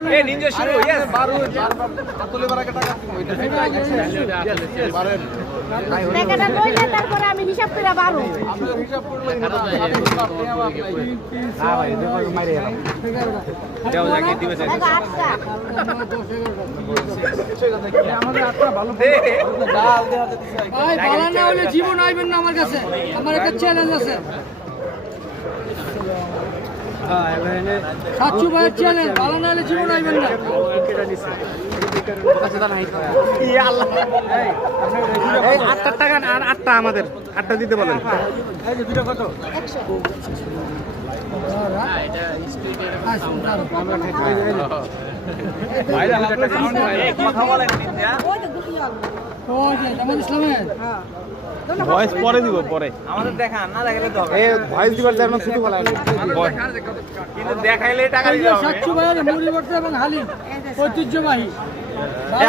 এ Ninja শুরু yes 12 আতলে বারাকে টাকা ওইটা টাকাটা কইলে তারপরে আমি হিসাব করে 12 আমি হিসাব করলে না আপনি আমার না ভাই দেখো মাইরে গেলাম যাও যাকে দিবে চাই আমাদের আটটা ভালো ডাল দেওয়া যেতে চাই ভাই বালা না হলে জীবন আইবেন না আমার কাছে আমার একটা চ্যালেঞ্জ আছে সাচ্চু ভাইয়ের চ্যালেঞ্জ বালা না হলে জীবন আইবেন না এই 8 টাকা আর 8টা আমাদের 8টা দিতে বলেন এই যে দুটো কত 100 ভাই আপনি সাউন্ড ভাই কথা বলেন নিনজা ওই তো দুটো লাগবে ও যে জামাত ইসলামের হ্যাঁ ভয়েস পরে দিব পরে আমাদের দেখান না দেখালে তো হবে এই ভয়েস দিবার জন্য শুধু বলা কিন্তু দেখাইলে টাকা দিতে হবে সাচ্চু ভাইয়ের মুড়িবর্তা এবং হালিম ঐতিহ্যবাহী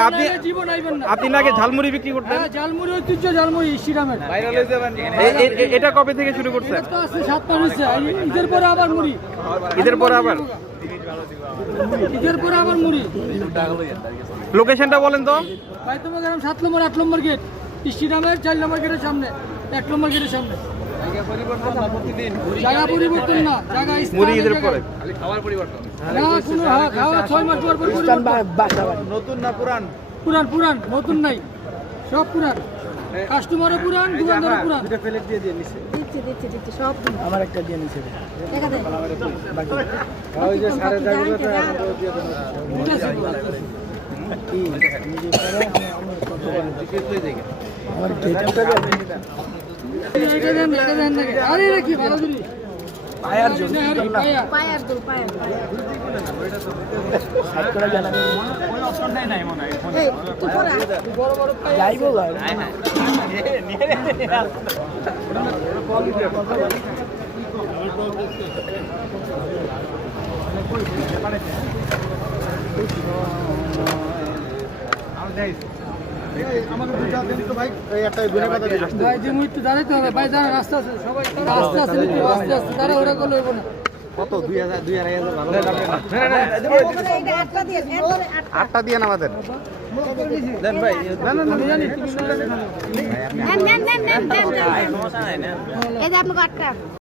আপনি জীবন আইবেন না আপনি নাকি ঝালমুড়ি বিক্রি করতেন হ্যাঁ ঝালমুড়ি ঐতিহ্য ঝালমুড়ি শ্রীরামের ভাইরাল হয়ে যাবেন এটা কবে থেকে শুরু করছেন এটা তো আছে 7 মাস হইছে ঈদের পরে আবার মুড়ি ঈদের পরে আবার ঈদের পরে আবার মুড়ি লোকেশনটা বলেন তো ভাই তোমার গ্রাম 7 নম্বর 8 নম্বর গেট শ্রীরামের 4 নম্বর গেটের সামনে 1 নম্বর গেটের সামনে জায়গা পরিবর্তন না জায়গা মুড়ি ঈদের পরে না কোনো খাওয়া 6 মাস পর পরিবর্তন নতুন না পুরান পুরান পুরান নতুন নাই সব পুরান কাস্টমারও পুরান দোকানদারও পুরান প্লেট দিয়ে দিয়ে নিছে দিচ্ছি সব আমার একটা দিয়ে নিছে টাকা দে বাকি ওই যে 4.5 টাকা দিয়ে দেন ঠিক আছে কি নিজে করে আমি কত টিকিট লই যাই আমার টিকিটটা এটা দেন নাকি আরে রে কি ভালো জিনিস পায়ার জন্য পায়ার দু পায়ার সাত করে জানা ওই অপশনটাই নাই মনে হয় এই তুই পড়া বড় বড় পাই যাইবো ভাই আমাকে দুইটা দেন তো ভাই এই একটা গুনে কথা দিয়ে ভাই যে মুই একটু দাঁড়াইতে হবে ভাই দাঁড়া রাস্তা আছে সবাই রাস্তা আছে একটু আস্তে আস্তে দাঁড়া ওরা করলে হইব না কত 2000 2000 ভালো এটা একটা দিয়ে এরপরে 8টা দিয়ে আমাদের দেন ভাই আমি জানি তুমি নেন এই যে আপনাকে 8টা